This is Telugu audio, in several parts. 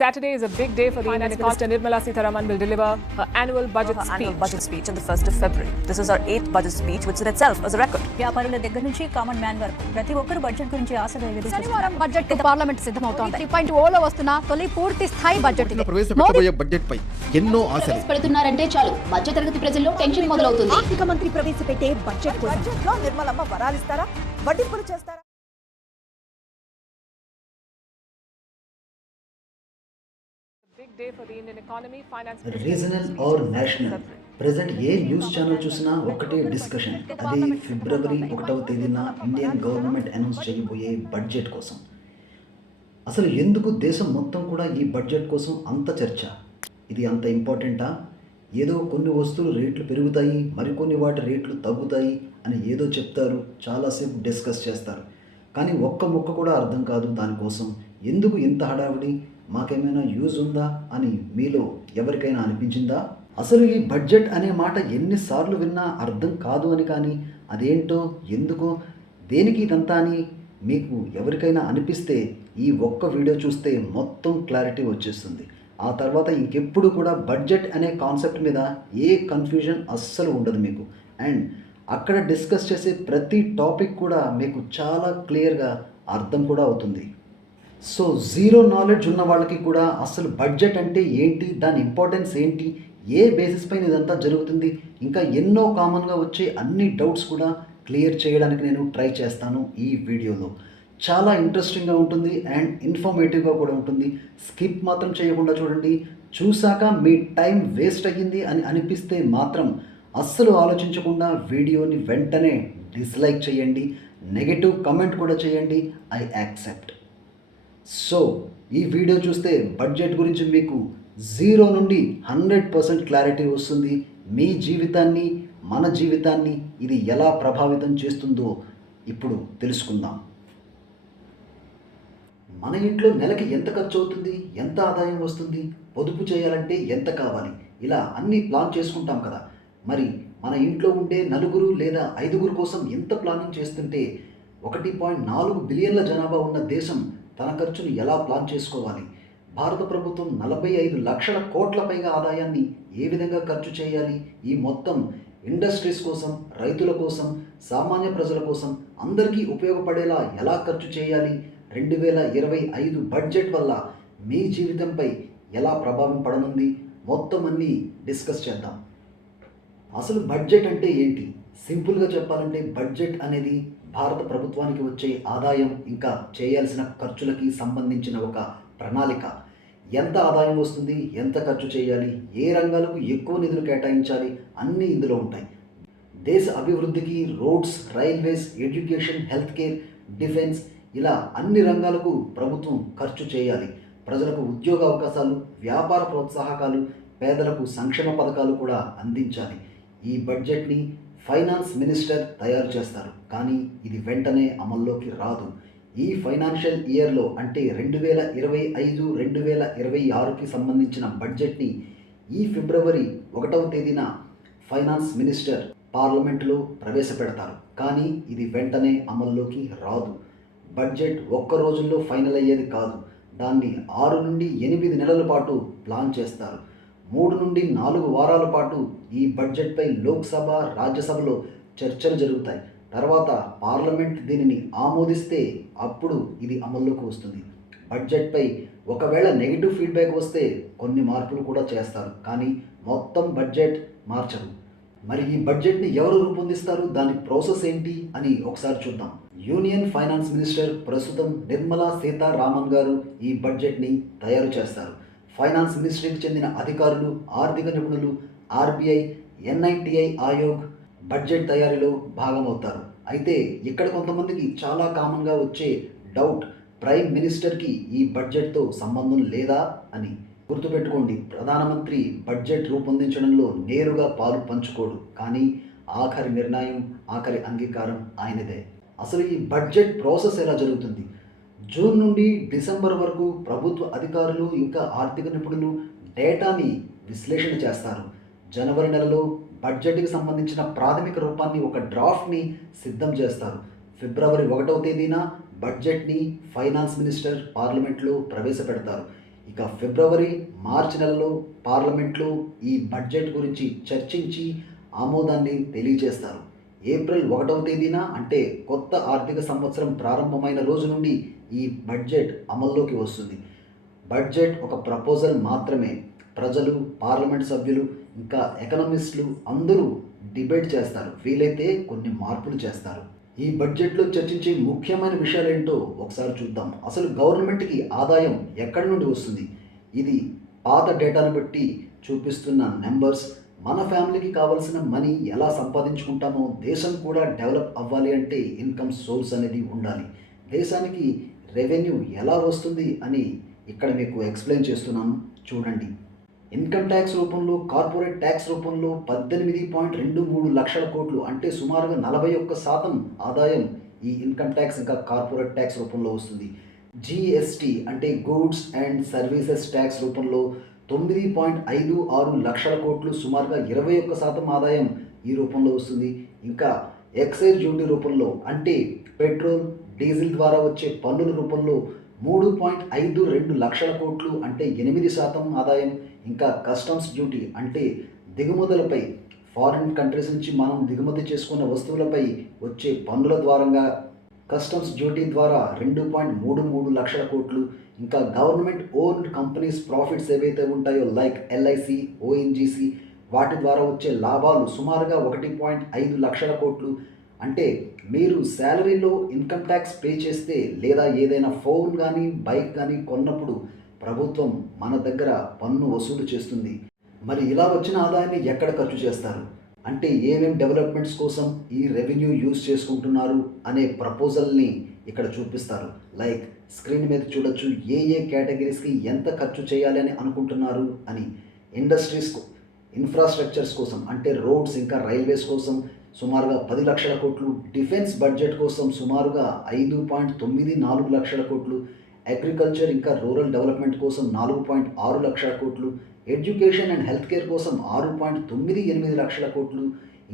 Saturday is a big day for the Finance Minister. Nirmala Sitharaman will deliver her annual budget speech on the 1st of February. This is our 8th budget speech, which in itself is a record. వ్యాపారుల దగ్గర నుంచి కామన్ మ్యాన్ వరకు ప్రతి ఒక్కరు బడ్జెట్ గురించి ఆశగా ఎదురు శనివారం బడ్జెట్ పార్లమెంట్ సిద్ధమవుతోంది. 3.0 లో వస్తున్న తొలి పూర్తి స్థాయి బడ్జెట్ ప్రవేశపెట్టబోయే బడ్జెట్ పై ఎన్నో ఆశలు పెడుతున్నారంటే చాలు మధ్యతరగతి ప్రజల్లో టెన్షన్ మొదలవుతుంది. ఆర్థిక మంత్రి ప్రవేశపెట్టే బడ్జెట్ లో నిర్మలమ్మ వరాలిస్తారా, వడ్డింపులు చేస్తారా? big day for the Indian economy. Finance regional or national present any news channel చూసినా ఒకటే డిస్కషన్. అది ఫిబ్రవరి 1వ తేదీన ఇండియన్ గవర్నమెంట్ అనౌన్స్ చేయబోయే బడ్జెట్ కోసం. అసలు ఎందుకు దేశం మొత్తం కూడా ఈ బడ్జెట్ కోసం అంత చర్చ? ఇది అంత ఇంపార్టెంటా? ఏదో కొన్ని వస్తువులు రేట్లు పెరుగుతాయి, మరికొన్ని వాటి రేట్లు తగ్గుతాయి అని ఏదో చెప్తారు, చాలాసేపు డిస్కస్ చేస్తారు, కానీ ఒక్క ముక్క కూడా అర్థం కాదు దానికోసం. ఎందుకు ఇంత హడావిడి? మాకేమైనా యూజ్ ఉందా అని మీలో ఎవరికైనా అనిపించిందా? అసలు ఈ బడ్జెట్ అనే మాట ఎన్నిసార్లు విన్నా అర్థం కాదు అని, కానీ అదేంటో, ఎందుకో, దేనికి ఇదంతా అని మీకు ఎవరికైనా అనిపిస్తే ఈ ఒక్క వీడియో చూస్తే మొత్తం క్లారిటీ వచ్చేస్తుంది. ఆ తర్వాత ఇంకెప్పుడు కూడా బడ్జెట్ అనే కాన్సెప్ట్ మీద ఏ కన్ఫ్యూజన్ అస్సలు ఉండదు మీకు. అండ్ అక్కడ డిస్కస్ చేసే ప్రతి టాపిక్ కూడా మీకు చాలా క్లియర్గా అర్థం కూడా అవుతుంది. సో జీరో నాలెడ్జ్ ఉన్న వాళ్ళకి కూడా అసలు బడ్జెట్ అంటే ఏంటి, దాని ఇంపార్టెన్స్ ఏంటి, ఏ బేసిస్ పైన ఇదంతా జరుగుతుంది, ఇంకా ఎన్నో కామన్గా వచ్చే అన్ని డౌట్స్ కూడా క్లియర్ చేయడానికి నేను ట్రై చేస్తాను ఈ వీడియోలో. చాలా ఇంట్రెస్టింగ్గా ఉంటుంది అండ్ ఇన్ఫర్మేటివ్గా కూడా ఉంటుంది. స్కిప్ మాత్రం చేయకుండా చూడండి. చూశాక మీ టైం వేస్ట్ అయ్యింది అని అనిపిస్తే మాత్రం అస్సలు ఆలోచించకుండా వీడియోని వెంటనే డిస్లైక్ చేయండి, నెగటివ్ కమెంట్ కూడా చేయండి, ఐ యాక్సెప్ట్. సో ఈ వీడియో చూస్తే బడ్జెట్ గురించి మీకు 0 నుండి 100% క్లారిటీ వస్తుంది. మీ జీవితాన్ని, మన జీవితాన్ని ఇది ఎలా ప్రభావితం చేస్తుందో ఇప్పుడు తెలుసుకుందాం. మన ఇంట్లో నెలకి ఎంత ఖర్చు అవుతుంది, ఎంత ఆదాయం వస్తుంది, పొదుపు చేయాలంటే ఎంత కావాలి, ఇలా అన్నీ ప్లాన్ చేసుకుంటాం కదా. మరి మన ఇంట్లో ఉండే 4 లేదా 5 కోసం ఎంత ప్లానింగ్ చేస్తుంటే 1.4 బిలియన్ల జనాభా ఉన్న దేశం తన ఖర్చును ఎలా ప్లాన్ చేసుకోవాలి? భారత ప్రభుత్వం 45 లక్షల కోట్ల పైగా ఆదాయాన్ని ఏ విధంగా ఖర్చు చేయాలి? ఈ మొత్తం ఇండస్ట్రీస్ కోసం, రైతుల కోసం, సామాన్య ప్రజల కోసం అందరికీ ఉపయోగపడేలా ఎలా ఖర్చు చేయాలి? 2025 బడ్జెట్ వల్ల మీ జీవితంపై ఎలా ప్రభావం పడనుంది? మొత్తం అన్నీ డిస్కస్ చేద్దాం. అసలు బడ్జెట్ అంటే ఏంటి? సింపుల్గా చెప్పాలంటే బడ్జెట్ అనేది భారత ప్రభుత్వానికి వచ్చే ఆదాయం, ఇంకా చేయాల్సిన ఖర్చులకి సంబంధించిన ఒక ప్రణాళిక. ఎంత ఆదాయం వస్తుంది, ఎంత ఖర్చు చేయాలి, ఏ రంగాలకు ఎక్కువ నిధులు కేటాయించాలి, అన్నీ ఇందులో ఉంటాయి. దేశ అభివృద్ధికి roads, railways, education, health care, defence, ఇలా అన్ని రంగాలకు ప్రభుత్వం ఖర్చు చేయాలి. ప్రజలకు ఉద్యోగ అవకాశాలు, వ్యాపార ప్రోత్సాహకాలు, పేదలకు సంక్షేమ పథకాలు కూడా అందించాలి. ఈ బడ్జెట్ని ఫైనాన్స్ మినిస్టర్ తయారు చేస్తారు, కానీ ఇది వెంటనే అమల్లోకి రాదు. ఈ ఫైనాన్షియల్ ఇయర్లో అంటే 2025-2026కి సంబంధించిన బడ్జెట్ని ఈ ఫిబ్రవరి 1వ తేదీన ఫైనాన్స్ మినిస్టర్ పార్లమెంటులో ప్రవేశపెడతారు, కానీ ఇది వెంటనే అమల్లోకి రాదు. బడ్జెట్ ఒక్క రోజుల్లో ఫైనల్ అయ్యేది కాదు. దాన్ని 6 నుండి 8 నెలల పాటు ప్లాన్ చేస్తారు. 3 నుండి 4 వారాల పాటు ఈ బడ్జెట్పై లోక్సభ, రాజ్యసభలో చర్చలు జరుగుతాయి. తర్వాత పార్లమెంట్ దీనిని ఆమోదిస్తే అప్పుడు ఇది అమల్లోకి వస్తుంది. బడ్జెట్పై ఒకవేళ నెగిటివ్ ఫీడ్బ్యాక్ వస్తే కొన్ని మార్పులు కూడా చేస్తారు, కానీ మొత్తం బడ్జెట్ మార్చరు. మరి ఈ బడ్జెట్ని ఎవరు రూపొందిస్తారు, దాని ప్రాసెస్ ఏంటి అని ఒకసారి చూద్దాం. యూనియన్ ఫైనాన్స్ మినిస్టర్ ప్రస్తుతం నిర్మలా సీతారామన్ గారు ఈ బడ్జెట్ని తయారు చేస్తారు. ఫైనాన్స్ మినిస్ట్రీకి చెందిన అధికారులు, ఆర్థిక నిపుణులు, ఆర్బీఐ, ఎన్ఐటిఐ ఆయోగ్ బడ్జెట్ తయారీలో భాగమవుతారు. అయితే ఇక్కడ కొంతమందికి చాలా కామన్గా వచ్చే డౌట్, ప్రైమ్ మినిస్టర్కి ఈ బడ్జెట్తో సంబంధం లేదా అని. గుర్తుపెట్టుకోండి, ప్రధానమంత్రి బడ్జెట్ రూపొందించడంలో నేరుగా పాలు పంచుకోడు, కానీ ఆఖరి నిర్ణయం, ఆఖరి అంగీకారం ఆయనదే. అసలు ఈ బడ్జెట్ ప్రాసెస్ ఎలా జరుగుతుంది? జూన్ నుండి డిసెంబర్ వరకు ప్రభుత్వ అధికారులు, ఇంకా ఆర్థిక నిపుణులు డేటాని విశ్లేషణ చేస్తారు. జనవరి నెలలో బడ్జెట్కి సంబంధించిన ప్రాథమిక రూపాన్ని, ఒక డ్రాఫ్ట్ని సిద్ధం చేస్తారు. ఫిబ్రవరి 1వ తేదీన బడ్జెట్ని ఫైనాన్స్ మినిస్టర్ పార్లమెంట్లో ప్రవేశపెడతారు. ఇక ఫిబ్రవరి మార్చి నెలలో పార్లమెంట్లో ఈ బడ్జెట్ గురించి చర్చించి ఆమోదాన్ని తెలియజేస్తారు. ఏప్రిల్ 1వ తేదీన అంటే కొత్త ఆర్థిక సంవత్సరం ప్రారంభమైన రోజు నుండి ఈ బడ్జెట్ అమల్లోకి వస్తుంది. బడ్జెట్ ఒక ప్రపోజల్ మాత్రమే. ప్రజలు, పార్లమెంట్ సభ్యులు, ఇంకా ఎకనామిస్టులు అందరూ డిబేట్ చేస్తారు, వీలైతే కొన్ని మార్పులు చేస్తారు. ఈ బడ్జెట్లో చర్చించే ముఖ్యమైన విషయాలు ఏంటో ఒకసారి చూద్దాం. అసలు గవర్నమెంట్కి ఆదాయం ఎక్కడి నుండి వస్తుంది? ఇది పాత డేటాను బట్టి చూపిస్తున్న నెంబర్స్. మన ఫ్యామిలీకి కావాల్సిన మనీ ఎలా సంపాదించుకుంటామో దేశం కూడా డెవలప్ అవ్వాలి అంటే ఇన్కమ్ సోర్స్ అనేది ఉండాలి. దేశానికి రెవెన్యూ ఎలా వస్తుంది అని ఇక్కడ మీకు ఎక్స్ప్లెయిన్ చేస్తున్నాను, చూడండి. ఇన్కమ్ ట్యాక్స్ రూపంలో, కార్పొరేట్ ట్యాక్స్ రూపంలో 18.23 లక్షల కోట్లు అంటే సుమారుగా 41% ఆదాయం ఈ ఇన్కమ్ ట్యాక్స్ ఇంకా కార్పొరేట్ ట్యాక్స్ రూపంలో వస్తుంది. జిఎస్టీ అంటే గూడ్స్ అండ్ సర్వీసెస్ ట్యాక్స్ రూపంలో 9.56 లక్షల కోట్లు, సుమారుగా 21% ఆదాయం ఈ రూపంలో వస్తుంది. ఇంకా ఎక్సైజ్ డ్యూటీ రూపంలో అంటే పెట్రోల్, డీజిల్ ద్వారా వచ్చే పన్నుల రూపంలో 3.52 లక్షల కోట్లు అంటే 8% ఆదాయం. ఇంకా కస్టమ్స్ డ్యూటీ అంటే దిగుమతులపై, ఫారిన్ కంట్రీస్ నుంచి మనం దిగుమతి చేసుకున్న వస్తువులపై వచ్చే పన్నుల ద్వారంగా కస్టమ్స్ డ్యూటీ ద్వారా 2.33 లక్షల కోట్లు. ఇంకా గవర్నమెంట్ ఓన్డ్ కంపెనీస్ ప్రాఫిట్స్ ఏవైతే ఉంటాయో లైక్ ఎల్ఐసి, ఓఎన్జీసీ, వాటి ద్వారా వచ్చే లాభాలు సుమారుగా 1.5 లక్షల కోట్లు. అంటే మీరు శాలరీలో ఇన్కమ్ ట్యాక్స్ పే చేస్తే లేదా ఏదైనా ఫోన్ కానీ బైక్ కానీ కొన్నప్పుడు ప్రభుత్వం మన దగ్గర పన్ను వసూలు చేస్తుంది. మరి ఇలా వచ్చిన ఆదాయాన్ని ఎక్కడ ఖర్చు చేస్తారు అంటే ఏమేం డెవలప్మెంట్స్ కోసం ఈ రెవెన్యూ యూజ్ చేసుకుంటున్నారు అనే ప్రపోజల్ని ఇక్కడ చూపిస్తారు. లైక్ స్క్రీన్ మీద చూడొచ్చు, ఏ కేటగిరీస్కి ఎంత ఖర్చు చేయాలి అని అనుకుంటున్నారు అని. ఇండస్ట్రీస్కు, ఇన్ఫ్రాస్ట్రక్చర్స్ కోసం అంటే రోడ్స్ ఇంకా రైల్వేస్ కోసం సుమారుగా 10 లక్షల కోట్లు. డిఫెన్స్ బడ్జెట్ కోసం సుమారుగా 5.94 లక్షల కోట్లు. అగ్రికల్చర్ ఇంకా రూరల్ డెవలప్మెంట్ కోసం 4.6 లక్షల కోట్లు. ఎడ్యుకేషన్ అండ్ హెల్త్ కేర్ కోసం 6.98 లక్షల కోట్లు.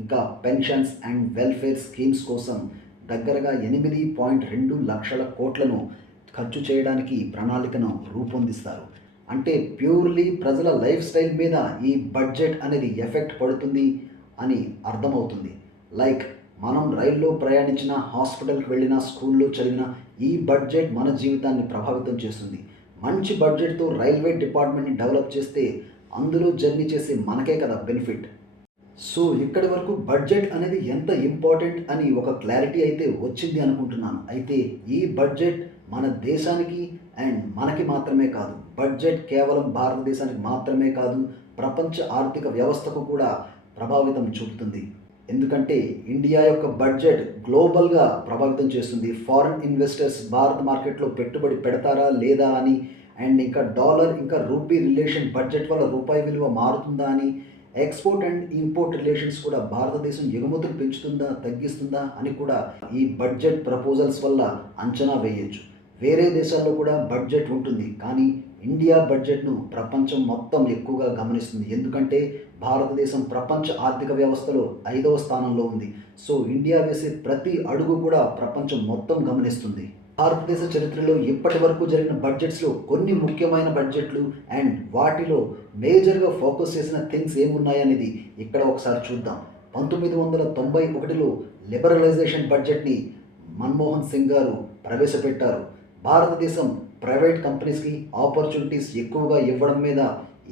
ఇంకా పెన్షన్స్ అండ్ వెల్ఫేర్ స్కీమ్స్ కోసం దగ్గరగా 8.2 లక్షల కోట్లను ఖర్చు చేయడానికి ప్రణాళికను రూపొందిస్తారు. అంటే ప్యూర్లీ ప్రజల లైఫ్ స్టైల్ మీద ఈ బడ్జెట్ అనేది ఎఫెక్ట్ పడుతుంది అని అర్థమవుతుంది. లైక్ మనం రైల్లో ప్రయాణించిన, హాస్పిటల్కి వెళ్ళినా, స్కూల్లో చదివినా ఈ బడ్జెట్ మన జీవితాన్ని ప్రభావితం చేస్తుంది. మంచి బడ్జెట్తో రైల్వే డిపార్ట్మెంట్ని డెవలప్ చేస్తే అందులో జర్నీ చేసే మనకే కదా బెనిఫిట్. సో ఇక్కడి వరకు బడ్జెట్ అనేది ఎంత ఇంపార్టెంట్ అని ఒక క్లారిటీ అయితే వచ్చింది అనుకుంటున్నాను. అయితే ఈ బడ్జెట్ మన దేశానికి అండ్ మనకి మాత్రమే కాదు, బడ్జెట్ కేవలం భారతదేశానికి మాత్రమే కాదు, ప్రపంచ ఆర్థిక వ్యవస్థకు కూడా ప్రభావితం చూపుతుంది. ఎందుకంటే ఇండియా యొక్క బడ్జెట్ గ్లోబల్గా ప్రభావితం చేస్తుంది. ఫారిన్ ఇన్వెస్టర్స్ భారత మార్కెట్లో పెట్టుబడి పెడతారా లేదా అని, అండ్ ఇంకా డాలర్ ఇంకా రూపీ రిలేషన్ బడ్జెట్ వల్ల రూపాయి విలువ మారుతుందా అని, ఎక్స్పోర్ట్ అండ్ ఇంపోర్ట్ రిలేషన్స్ కూడా భారతదేశం ఎగుమతులు పెంచుతుందా తగ్గిస్తుందా అని కూడా ఈ బడ్జెట్ ప్రపోజల్స్ వల్ల అంచనా వేయొచ్చు. వేరే దేశాల్లో కూడా బడ్జెట్ ఉంటుంది, కానీ ఇండియా బడ్జెట్ను ప్రపంచం మొత్తం ఎక్కువగా గమనిస్తుంది. ఎందుకంటే భారతదేశం ప్రపంచ ఆర్థిక వ్యవస్థలో 5వ స్థానంలో ఉంది. సో ఇండియా వేసే ప్రతి అడుగు కూడా ప్రపంచం మొత్తం గమనిస్తుంది. భారతదేశ చరిత్రలో ఇప్పటి వరకు జరిగిన బడ్జెట్స్లో కొన్ని ముఖ్యమైన బడ్జెట్లు అండ్ వాటిలో మేజర్గా ఫోకస్ చేసిన థింగ్స్ ఏమున్నాయనేది ఇక్కడ ఒకసారి చూద్దాం. 1991లో లిబరలైజేషన్ బడ్జెట్ని మన్మోహన్ సింగ్ గారు ప్రవేశపెట్టారు. భారతదేశం ప్రైవేట్ కంపెనీస్కి ఆపర్చునిటీస్ ఎక్కువగా ఇవ్వడం మీద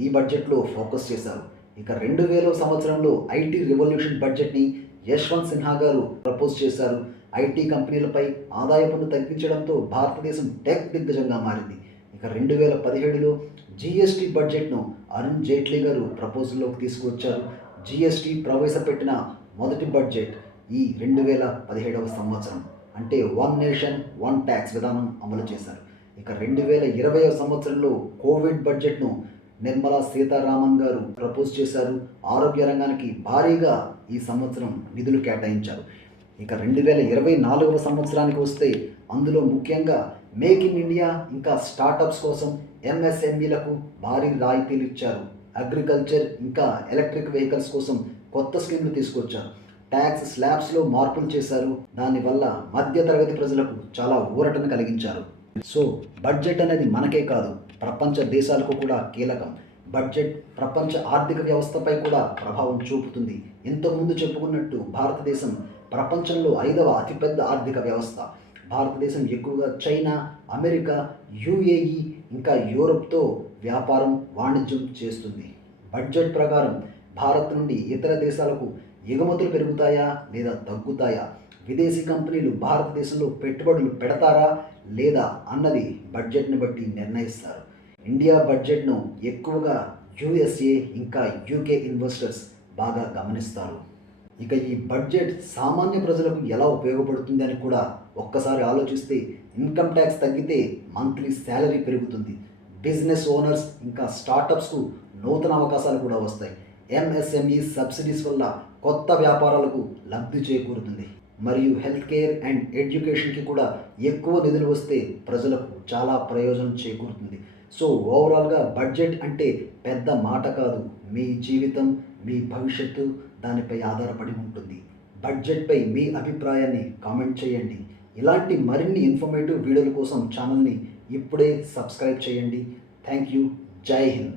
ఈ బడ్జెట్లో ఫోకస్ చేశారు. ఇక 2000 సంవత్సరంలో ఐటీ రెవల్యూషన్ బడ్జెట్ని యశ్వంత్ సిన్హా గారు ప్రపోజ్ చేశారు. ఐటీ కంపెనీలపై ఆదాయ పన్ను తగ్గించడంతో భారతదేశం టెక్ దిగ్గజంగా మారింది. ఇక 2017లో జిఎస్టీ బడ్జెట్ను అరుణ్ జైట్లీ గారు ప్రపోజల్లోకి తీసుకువచ్చారు. జిఎస్టీ ప్రవేశపెట్టిన మొదటి బడ్జెట్ ఈ 2017వ సంవత్సరం. అంటే వన్ నేషన్ వన్ ట్యాక్స్ విధానం అమలు చేశారు. ఇక 2020వ సంవత్సరంలో కోవిడ్ బడ్జెట్ను నిర్మలా సీతారామన్ గారు ప్రపోజ్ చేశారు. ఆరోగ్య రంగానికి భారీగా ఈ సంవత్సరం నిధులు కేటాయించారు. ఇక 2024వ సంవత్సరానికి వస్తే అందులో ముఖ్యంగా మేక్ ఇన్ ఇండియా ఇంకా స్టార్టప్స్ కోసం ఎంఎస్ఎంఈలకు భారీ రాయితీలు ఇచ్చారు. అగ్రికల్చర్ ఇంకా ఎలక్ట్రిక్ వెహికల్స్ కోసం కొత్త స్కీమ్లు తీసుకొచ్చారు. ట్యాక్స్ స్లాబ్స్లో మార్పులు చేశారు. దానివల్ల మధ్యతరగతి ప్రజలకు చాలా ఊరటను కలిగించారు. సో బడ్జెట్ అనేది మనకే కాదు, ప్రపంచ దేశాలకు కూడా కీలకం. బడ్జెట్ ప్రపంచ ఆర్థిక వ్యవస్థపై కూడా ప్రభావం చూపుతుంది. ఇంతకుముందు చెప్పుకున్నట్టు భారతదేశం ప్రపంచంలో 5వ అతిపెద్ద ఆర్థిక వ్యవస్థ. భారతదేశం ఎక్కువగా చైనా, అమెరికా, యుఏఈ ఇంకా యూరోప్తో వ్యాపారం, వాణిజ్యం చేస్తుంది. బడ్జెట్ ప్రకారం భారత్ నుండి ఇతర దేశాలకు ఎగుమతులు పెరుగుతాయా లేదా తగ్గుతాయా, విదేశీ కంపెనీలు భారతదేశంలో పెట్టుబడులు పెడతారా లేదా అన్నది బడ్జెట్ని బట్టి నిర్ణయిస్తారు. ఇండియా బడ్జెట్ను ఎక్కువగా యుఎస్ఏ ఇంకా యూకే ఇన్వెస్టర్స్ బాగా గమనిస్తారు. ఇక ఈ బడ్జెట్ సామాన్య ప్రజలకు ఎలా ఉపయోగపడుతుంది అని కూడా ఒక్కసారి ఆలోచిస్తే, ఇన్కమ్ ట్యాక్స్ తగ్గితే మంత్లీ శాలరీ పెరుగుతుంది. బిజినెస్ ఓనర్స్ ఇంకా స్టార్టప్స్కు నూతన అవకాశాలు కూడా వస్తాయి. ఎంఎస్ఎంఈ సబ్సిడీస్ వల్ల కొత్త వ్యాపారాలకు లబ్ధి చేకూరుతుంది. మరియు హెల్త్ కేర్ అండ్ ఎడ్యుకేషన్కి కూడా ఎక్కువ నిధులు వస్తే ప్రజలకు చాలా ప్రయోజనం చేకూరుతుంది. సో ఓవరాల్గా బడ్జెట్ అంటే పెద్ద మాట కాదు, మీ జీవితం, మీ భవిష్యత్తు దానిపై ఆధారపడి ఉంటుంది. బడ్జెట్పై మీ అభిప్రాయాన్ని కామెంట్ చేయండి. ఇలాంటి మరిన్ని ఇన్ఫర్మేటివ్ వీడియోల కోసం ఛానల్ని ఇప్పుడే సబ్స్క్రైబ్ చేయండి. Thank you. జై హింద్.